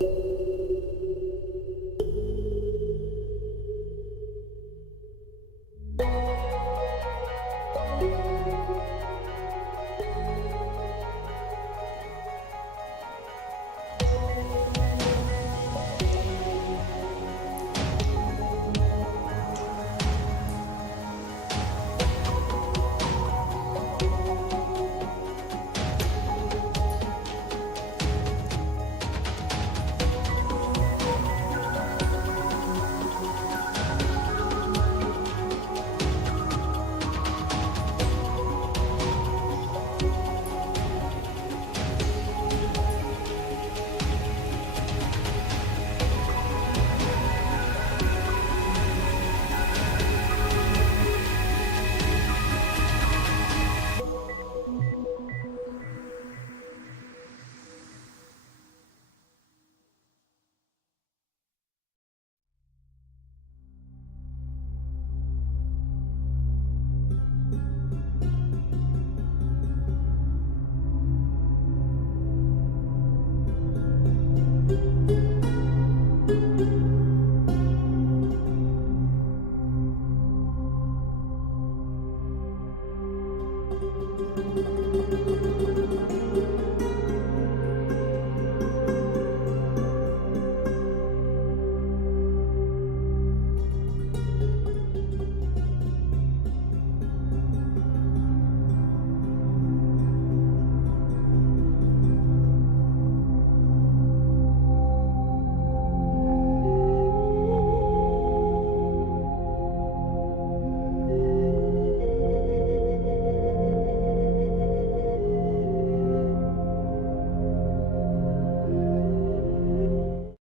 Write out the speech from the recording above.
Thank you.